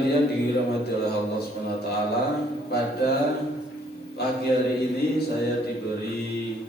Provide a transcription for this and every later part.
sekalian dirahmati oleh Allah SWT, pada pagi hari ini saya diberi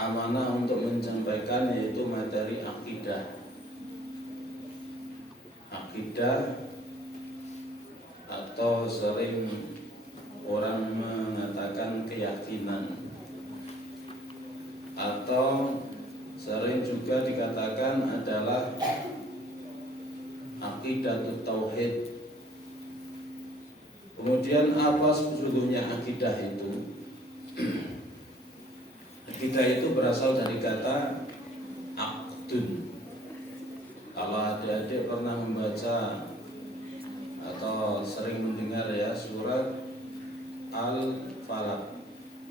amanah untuk menyampaikan yaitu materi akidah. Akidah atau sering orang mengatakan keyakinan, atau sering juga dikatakan adalah akidah tauhid. Kemudian apa sesungguhnya akidah itu? Akidah itu berasal dari kata aqdun. Kalau adik-adik pernah membaca atau sering mendengar ya surat Al-Falaq,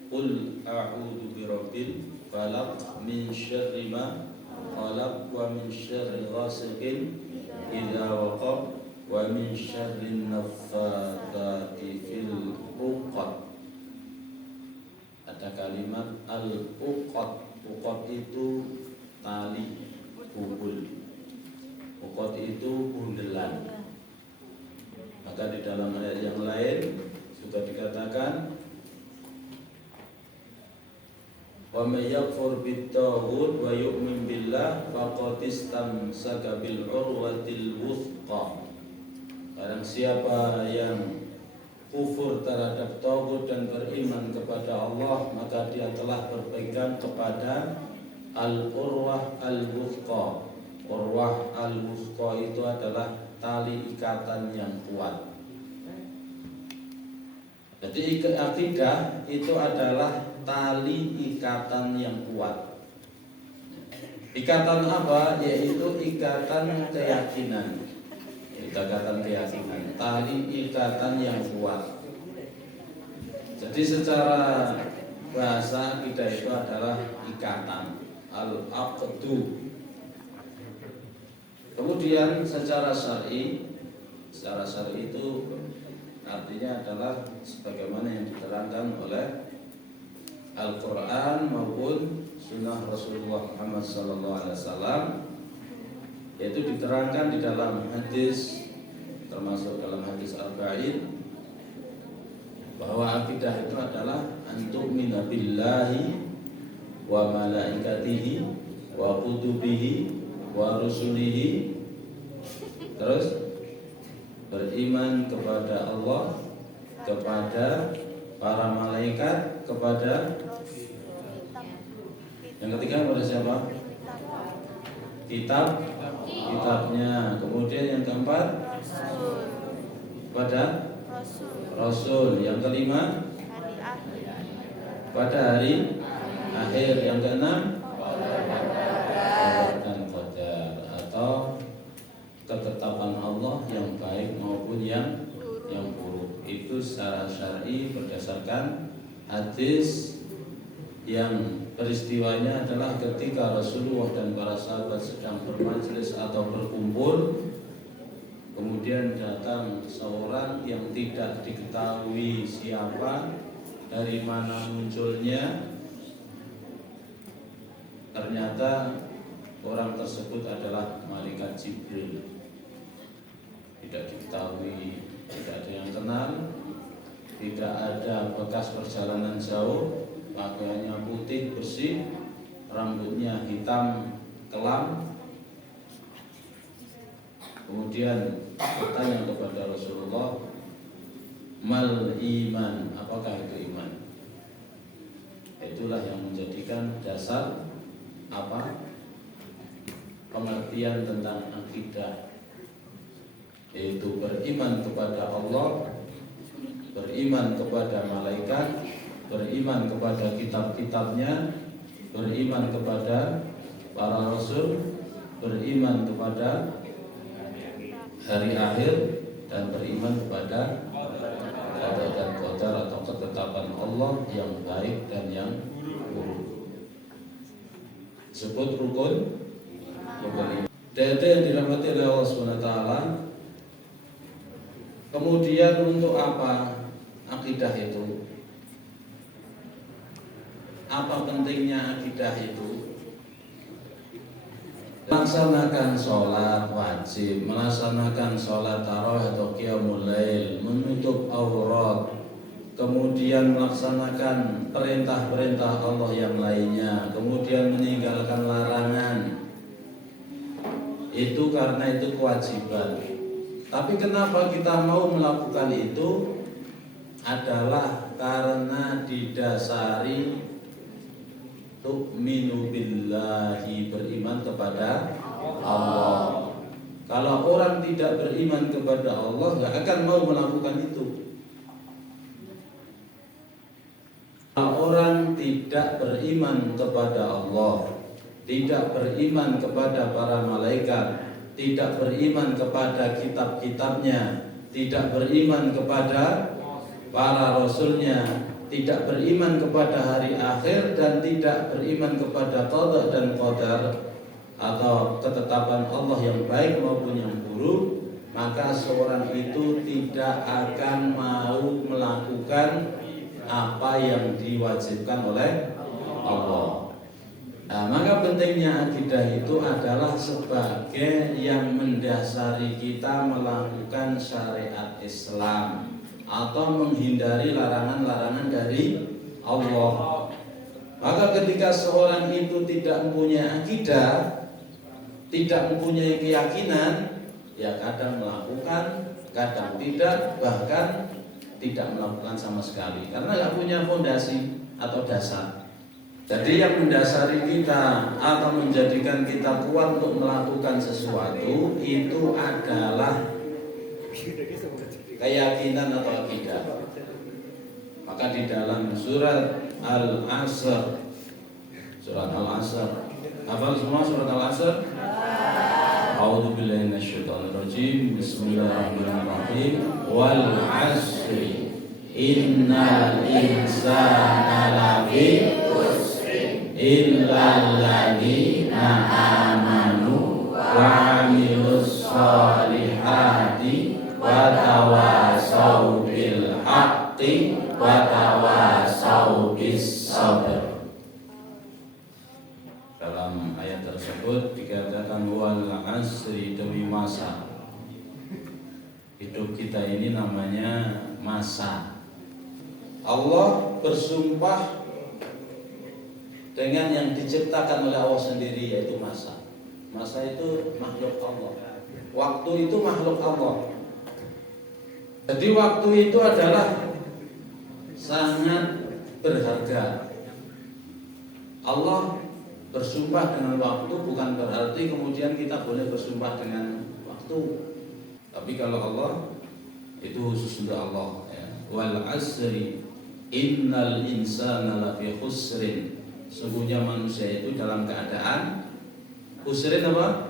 Qul a'udzu birabbil falaq min syarri ma khalaq wa min syarri ghasiqin idza waqab wa min syarri naffatsati fil 'uqad. Ada kalimat al-uqad. Uqad itu tali, bubul. Uqad itu bundelan. Maka di dalam ayat yang lain juga dikatakan wa may yakfur bit-taghut wa yu'min billah faqad istamsaka bil urwatil wuthqa. Barang siapa yang kufur terhadap taghut dan beriman kepada Allah, maka dia telah berpegang kepada al-urwah al-wuthqa. Urwah al-wuthqa itu adalah tali ikatan yang kuat. Jadi akidah itu adalah tali ikatan yang kuat. Ikatan apa? Yaitu ikatan keyakinan. Ikatan keyakinan, tali ikatan yang kuat. Jadi secara bahasa akidah itu adalah ikatan, al-aqdu. Kemudian secara syar'i itu artinya adalah sebagaimana yang diterangkan oleh Al-Quran maupun Sunnah Rasulullah Muhammad SAW, yaitu diterangkan di dalam hadis, termasuk dalam hadis Arba'in, bahwa akidah itu adalah antu'mina billahi wa malaikatihi wa kutubihi wa rusulihi, terus beriman kepada Allah, kepada para malaikat, kepada yang ketiga kepada siapa? Kitabnya. Kemudian yang keempat kepada Rasul. Yang kelima pada hari akhir. Yang keenam dan qadar atau ketetapan Allah yang baik maupun yang buruk. Itu secara syar'i berdasarkan hadis yang peristiwanya adalah ketika Rasulullah dan para sahabat sedang bermajlis atau berkumpul, kemudian datang seorang yang tidak diketahui siapa, dari mana munculnya. Ternyata orang tersebut adalah malaikat Jibril. Tidak diketahui, tidak ada yang kenal, tidak ada bekas perjalanan jauh, pakaiannya putih bersih, rambutnya hitam kelam. Kemudian bertanya kepada Rasulullah, mal iman, apakah itu iman? Itulah yang menjadikan dasar pengertian tentang akidah, yaitu beriman kepada Allah, beriman kepada malaikat, beriman kepada kitab-kitabnya, beriman kepada para rasul, beriman kepada hari akhir, dan beriman kepada qada dan qadar atau ketetapan Allah yang baik dan yang buruk. Sebut rukun iman. Dede yang dirahmati oleh Allah SWT. Kemudian untuk apa akidah itu? Apa pentingnya akidah itu? Melaksanakan sholat wajib, melaksanakan sholat tarawih atau qiyamul lail, menutup aurat, kemudian melaksanakan perintah-perintah Allah yang lainnya, kemudian meninggalkan larangan. Itu karena itu kewajiban. Tapi kenapa kita mau melakukan itu? Adalah karena didasari tu'minu billahi, beriman kepada Allah. Kalau orang tidak beriman kepada Allah, nggak akan mau melakukan itu. Kalau orang tidak beriman kepada Allah, tidak beriman kepada para malaikat, tidak beriman kepada kitab-kitabnya, tidak beriman kepada para rasulnya, tidak beriman kepada hari akhir, dan tidak beriman kepada qada dan qadar atau ketetapan Allah yang baik maupun yang buruk, maka seorang itu tidak akan mau melakukan apa yang diwajibkan oleh Allah. Nah, maka pentingnya akidah itu adalah sebagai yang mendasari kita melakukan syariat Islam atau menghindari larangan-larangan dari Allah. Maka ketika seorang itu tidak mempunyai akidah, tidak mempunyai keyakinan, ya kadang melakukan, kadang tidak, bahkan tidak melakukan sama sekali karena nggak punya fondasi atau dasar. Jadi yang mendasari kita atau menjadikan kita kuat untuk melakukan sesuatu itu adalah keyakinan atau akidah. Maka di dalam surat Al-Asr, hafal semua surat Al-Asr? A'udzu billahi minasyaitonir rajim. Bismillahirrahmanirrahim. Wal 'asri innal insana lafi khusrin illal ladzina amanu wa 'amilus shalihati wa tawasau bil haqqi wa tawasau bis sabr. Dalam ayat tersebut dikatakan wal asri, demi masa. Hidup kita ini namanya masa. Allah bersumpah dengan yang diciptakan oleh Allah sendiri, yaitu masa. Masa itu makhluk Allah. Waktu itu makhluk Allah. Jadi waktu itu adalah sangat berharga. Allah bersumpah dengan waktu, bukan berarti kemudian kita boleh bersumpah dengan waktu. Tapi kalau Allah itu khusus untuk Allah, ya. Wal asri innal insana lafi khusrin. Sungguhnya manusia itu dalam keadaan khusrin apa?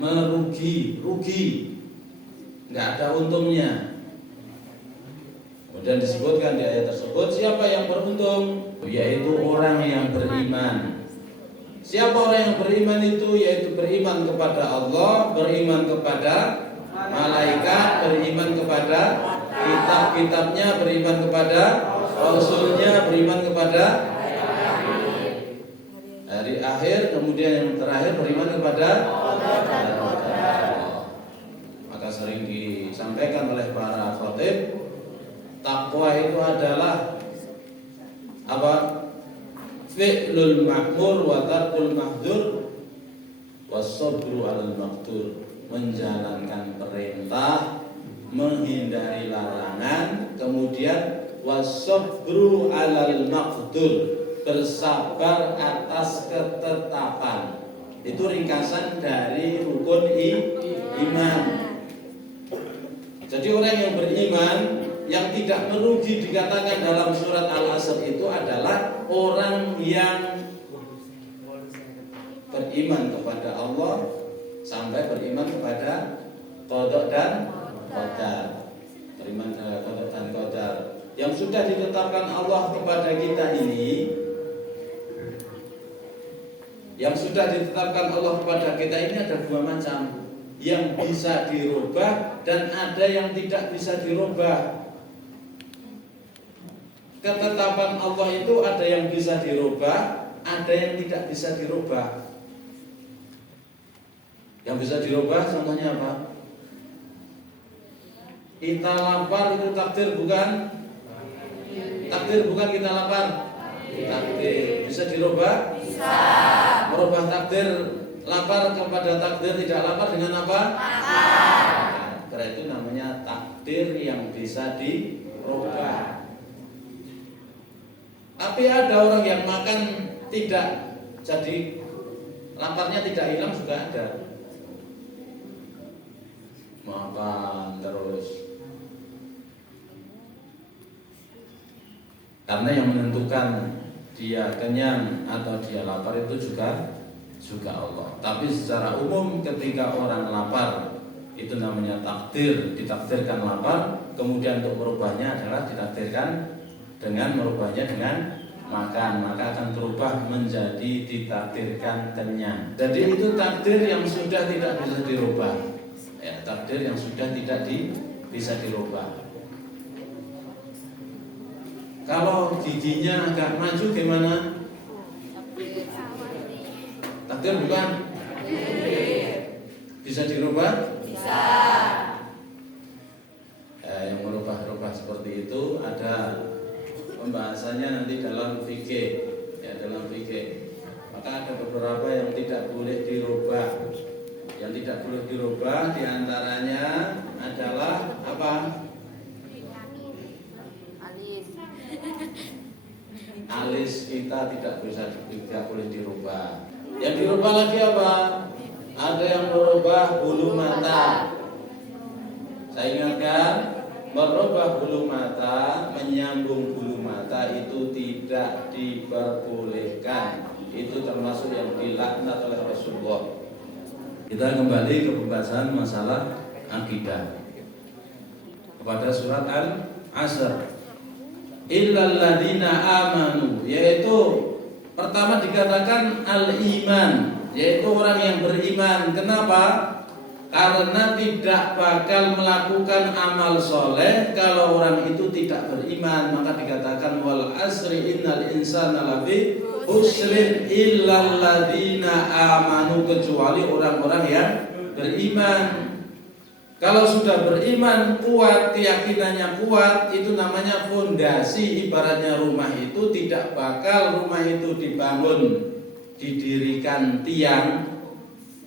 Rugi. Nggak ada untungnya. Kemudian disebutkan di ayat tersebut, siapa yang beruntung? Yaitu orang yang beriman. Siapa orang yang beriman itu? Yaitu beriman kepada Allah, beriman kepada malaikat, beriman kepada kitab-kitabnya, beriman kepada rasulnya, beriman kepada hari akhir, kemudian yang terakhir beriman kepada sering disampaikan oleh para khatib, takwa itu adalah apa? Fi'lul ma'mur wa tarkul mahdzur was-sabru 'alal maqdur. Menjalankan perintah, menghindari larangan, kemudian was-sabru 'alal maqdur, bersabar atas ketetapan. Itu ringkasan dari rukun iman. Jadi orang yang beriman, yang tidak merugi dikatakan dalam surat Al-Asr itu adalah orang yang beriman kepada Allah sampai beriman kepada qada dan qadar. Beriman kepada qada dan qadar yang sudah ditetapkan Allah kepada kita ini, yang sudah ditetapkan Allah kepada kita ini ada dua macam. Yang bisa dirubah dan ada yang tidak bisa dirubah. Ketetapan Allah itu ada yang bisa dirubah, ada yang tidak bisa dirubah. Yang bisa dirubah contohnya apa? Kita lapar itu takdir bukan? Takdir bukan kita lapar. Takdir bisa dirubah? Bisa. Merubah takdir lapar kepada takdir tidak lapar dengan apa? Makan. Karena itu namanya takdir yang bisa dirubah. Tapi ada orang yang makan tidak jadi laparnya tidak hilang juga ada. Makan terus. Karena yang menentukan dia kenyang atau dia lapar itu juga Allah. Tapi secara umum ketika orang lapar itu namanya takdir, ditakdirkan lapar, kemudian untuk merubahnya adalah ditakdirkan dengan merubahnya dengan makan, maka akan berubah menjadi ditakdirkan kenyang. Jadi itu takdir yang sudah tidak bisa dirubah. Ya, takdir yang sudah tidak bisa dirubah. Kalau giginya agak maju gimana? Takdir bukan? Bisa dirubah? Bisa. Yang merubah-rubah seperti itu ada pembahasannya nanti dalam fikih, ya dalam fikih. Maka ada beberapa yang tidak boleh dirubah. Yang tidak boleh dirubah diantaranya adalah apa? Alis kita tidak boleh dirubah. Yang dirubah lagi apa? Ada yang merubah bulu mata. Saya ingatkan, merubah bulu mata, menyambung bulu mata itu tidak diperbolehkan. Itu termasuk yang dilaknat oleh Rasulullah. Kita kembali ke pembahasan masalah akidah. Kepada surat Al-Asr. Illal ladzina amanu, yaitu pertama dikatakan al-iman, yaitu orang yang beriman. Kenapa? Karena tidak bakal melakukan amal soleh kalau orang itu tidak beriman. Maka dikatakan wal asri innal insana lafi khusrin illal ladzina amanu, kecuali orang-orang yang beriman. Kalau sudah beriman kuat, keyakinannya kuat, itu namanya fondasi. Ibaratnya rumah itu tidak bakal rumah itu dibangun, didirikan tiang,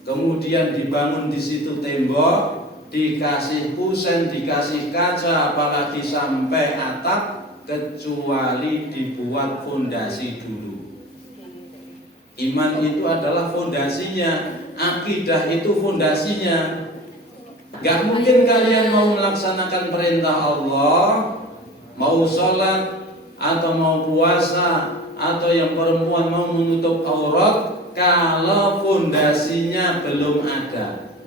kemudian dibangun di situ tembok, dikasih kusen, dikasih kaca, apalagi sampai atap, kecuali dibuat fondasi dulu. Iman itu adalah fondasinya, akidah itu fondasinya. Gak mungkin kalian mau melaksanakan perintah Allah, mau sholat atau mau puasa, atau yang perempuan mau menutup aurat, kalau fondasinya belum ada.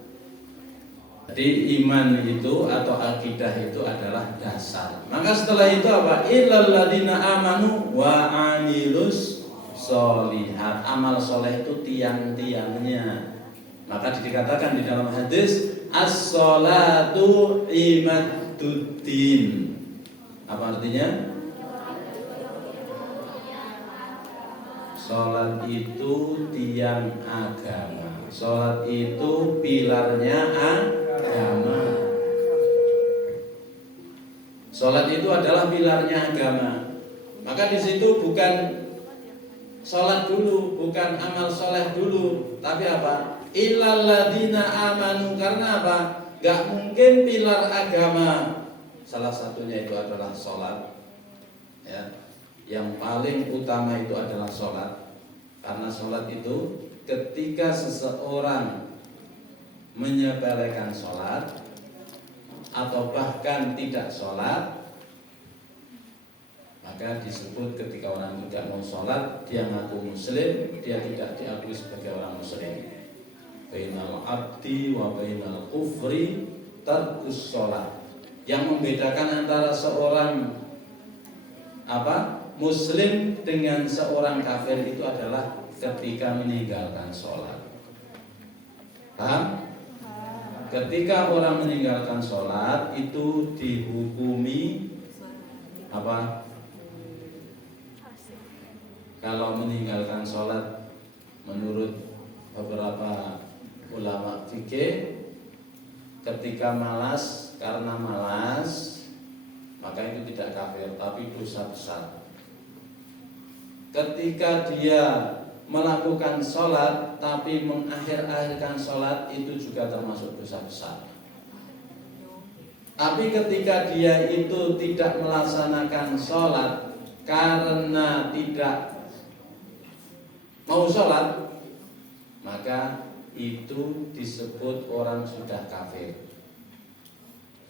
Jadi iman itu atau akidah itu adalah dasar. Maka setelah itu apa? Illal ladzina amanu wa amilus sholihat. Amal soleh itu tiang-tiangnya. Maka dikatakan di dalam hadis as-sholatu imaduddin. Apa artinya? Sholat itu tiang agama. Sholat itu pilarnya agama. Sholat itu adalah pilarnya agama. Maka di situ bukan sholat dulu, bukan amal soleh dulu, tapi apa? Illal ladzina amanu. Karena apa? Gak mungkin pilar agama salah satunya itu adalah sholat, ya. Yang paling utama itu adalah sholat. Karena sholat itu ketika seseorang menyepelekan sholat atau bahkan tidak sholat, maka disebut ketika orang tidak mau sholat, dia ngaku muslim, dia tidak diakui sebagai orang muslim. Bainal abdi wa bainal kufri tarkus sholat. Yang membedakan antara seorang muslim dengan seorang kafir itu adalah ketika meninggalkan sholat. Paham? Ketika orang meninggalkan sholat itu dihukumi apa? Kalau meninggalkan sholat menurut beberapa ulama fikih, ketika malas karena malas maka itu tidak kafir tapi dosa besar. Ketika dia melakukan sholat tapi mengakhir-akhirkan sholat itu juga termasuk dosa besar. Tapi ketika dia itu tidak melaksanakan sholat karena tidak mau sholat, maka itu disebut orang sudah kafir.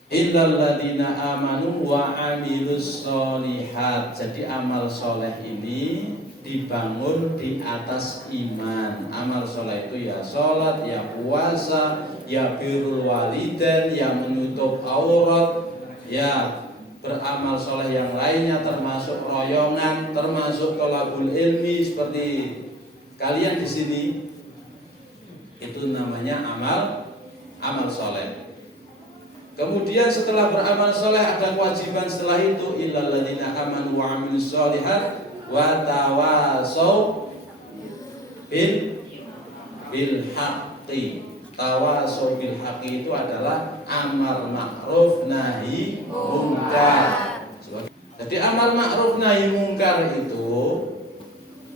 Illal ladzina amanu wa amilus sholihat. Jadi amal soleh ini dibangun di atas iman. Amal soleh itu ya sholat, ya puasa, ya birrul walidain, ya menutup aurat, ya beramal soleh yang lainnya termasuk royongan, termasuk thalabul ilmi seperti kalian di sini. Itu namanya amal soleh. Kemudian setelah beramal soleh ada kewajiban setelah itu, illal ladzina amanu wa amilus sholihat wa tawasau bil haqqi. Tawasau bil haqqi itu adalah amar ma'ruf nahi mungkar. Jadi amar ma'ruf nahi mungkar itu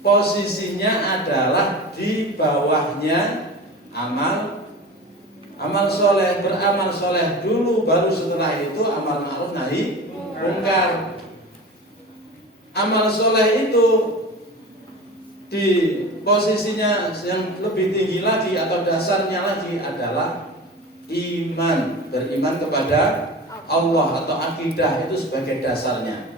posisinya adalah di bawahnya amal soleh. Beramal soleh dulu, baru setelah itu amal ma'ruf nahi mungkar. Amal soleh itu di posisinya yang lebih tinggi lagi atau dasarnya lagi adalah iman, beriman kepada Allah atau akidah itu sebagai dasarnya.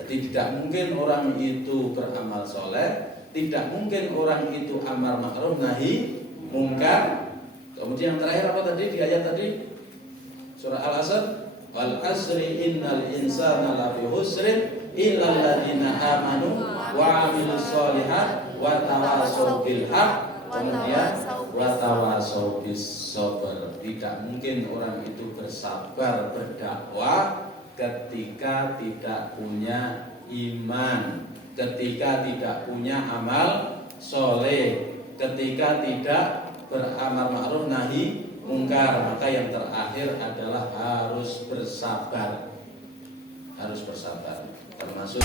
Jadi tidak mungkin orang itu beramal soleh, tidak mungkin orang itu amar ma'ruf nahi mungkar. Kemudian yang terakhir apa tadi di ayat tadi? Surah Al-Asr, wal asri innal insana lafi husrin illal ladzina amanu wa amilus sholihat wa tawasau bil haqq. Kemudian wa tawasau bis sabr. Tidak mungkin orang itu bersabar berdakwah ketika tidak punya iman, ketika tidak punya amal soleh, ketika tidak beramal ma'ruf nahi mungkar. Maka yang terakhir adalah harus bersabar. Harus bersabar. Termasuk